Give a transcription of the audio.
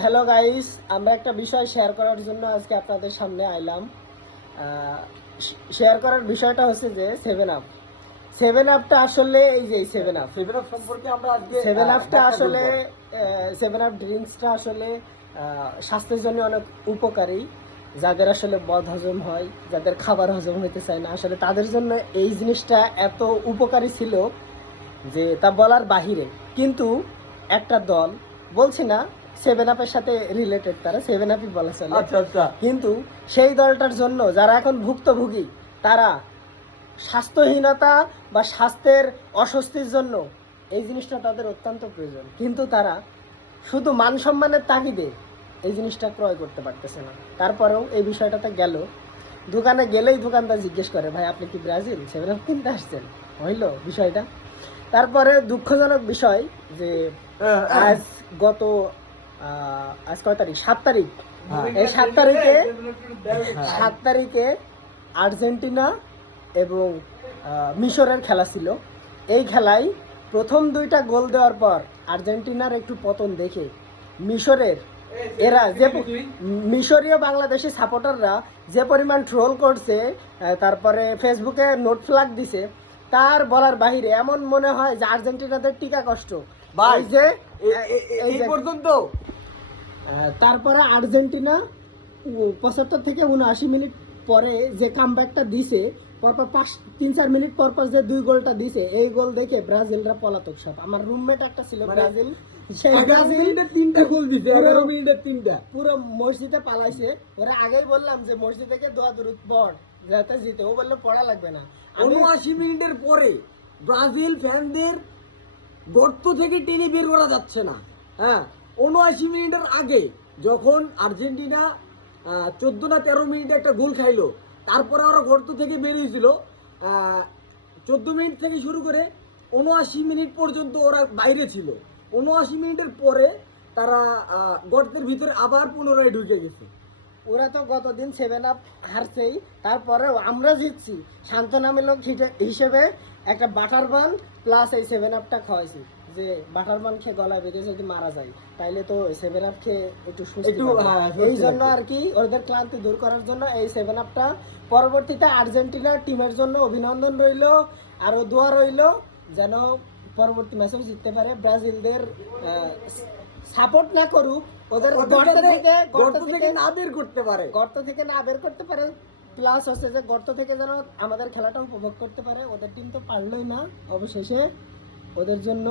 Hello guys, আমরা একটা বিষয় শেয়ার করার জন্য আজকে আপনাদের সামনে আইলাম। শেয়ার করার বিষয়টা হচ্ছে যে সেভেন আপটা আসলে এই যে সেভেন আপ সম্পর্কে আমরা আজকে সেভেন আপটা ব্যাখ্যা আসলে করব। সেভেন আপ ড্রিঙ্কসটা আসলে স্বাস্থ্যের জন্য অনেক উপকারী। যাদের আসলে বদ হজম হয়, যাদের খাবার হজম হইতে চায় না, আসলে তাদের জন্য এই জিনিসটা এত উপকারী ছিল যে তা বলার বাহিরে। কিন্তু একটা দল, বলছি না সেভেন আপের সাথে রিলেটেড, তারা সেভেন আপই বলা চলে, আচ্ছা আচ্ছা। কিন্তু সেই দলটার জন্য যারা এখন ভুক্তভোগী, তারা স্বাস্থ্যহীনতা বা স্বাস্থ্যের অস্বস্তির জন্য এই জিনিসটা তাদের অত্যন্ত প্রয়োজন, কিন্তু তারা শুধু মান সম্মানের তাগিদে এই জিনিসটা ক্রয় করতে পারতেছে না। তারপরেও এই বিষয়টাতে গেল, দোকানে গেলেই দোকানদার জিজ্ঞেস করে, ভাই আপনি কি ব্রাজিল সেভেন আপ কিনতে আসছেন? হইল বিষয়টা। তারপরে দুঃখজনক বিষয় যে আজ গত আজ কয় তারিখ, 7 তারিখ, এই 7 তারিখে আর্জেন্টিনা এবং মিশরের খেলা ছিল। এই খেলায় প্রথম 2টা গোল দেওয়ার পর আর্জেন্টিনার একটু পতন দেখে মিশরের এরা যে মিশরীয় বাংলাদেশি সাপোর্টাররা যে পরিমাণ ট্রোল করছে, তারপরে ফেসবুকে নোট ফ্ল্যাগ দিছে, তার বলার বাহিরে। এমন মনে হয় যে আর্জেন্টিনাদের টিকা কষ্ট ভাই এই যে এই পর্যন্ত তারপরে আর্জেন্টিনা 75 থেকে 79 মিনিট পরে যে কামব্যাকটা দিছে, পরপর 3-4 মিনিট পরপর যে 2 গোলটা দিছে, এই গোল দেখে ব্রাজিলরা পলাতক সব। আমার রুমমেট একটা ছিল ব্রাজিল, সেই 11 মিনিটে 3টা গোল দিছে, 11 মিনিটে 3টা। পুরো মসজিদে পালাইছে। ওরা আগেই বললাম যে মসজিদ থেকে দোয়া দরুদ পড় যাতে জিতে, ও বললো পড়া লাগবে না। 79 মিনিটের পরে ব্রাজিল ফ্যানদের গর্ত থেকে টেনে বের করা যাচ্ছে না। হ্যাঁ, 79 মিনিটের আগে যখন আর্জেন্টিনা 14 না 13 মিনিটে একটা গোল খাইলো, তারপরে ওরা গর্ত থেকে বের হয়েছিল। 14 মিনিট থেকে শুরু করে 79 মিনিট পর্যন্ত ওরা বাইরে ছিল। 79 মিনিটের পরে তারা গর্তের ভিতরে আবার পুনরায় ঢুকে গেছে। ওরা তো গতদিন 7 আপ হারছেই, তারপরেও আমরা জিতছি। সান্ত্বনামূলক হিসেবে একটা বাটার বান প্লাস এই 7 আপটা খাওয়াইছি, যে বাটার বান খেয়ে গলায় বেঁধে যদি মারা যায় তাইলে তো 7 আপ খেয়ে একটু সুস্থ। এই জন্য আর কি, ওদের ক্লান্তি দূর করার জন্য এই 7 আপটা। পরবর্তীতে আর্জেন্টিনার টিমের জন্য অভিনন্দন রইল, আরও দোয়া রইল যেন পরবর্তী ম্যাচেও জিততে পারে। ব্রাজিলদের সাপোর্ট না করুক, ওদের গর্ত থেকে না বের করতে পারে। প্লাস হচ্ছে যে গর্ত থেকে যেন আমাদের খেলাটা উপভোগ করতে পারে। ওদের টিম তো পারলোই না, অবশেষে ওদের জন্য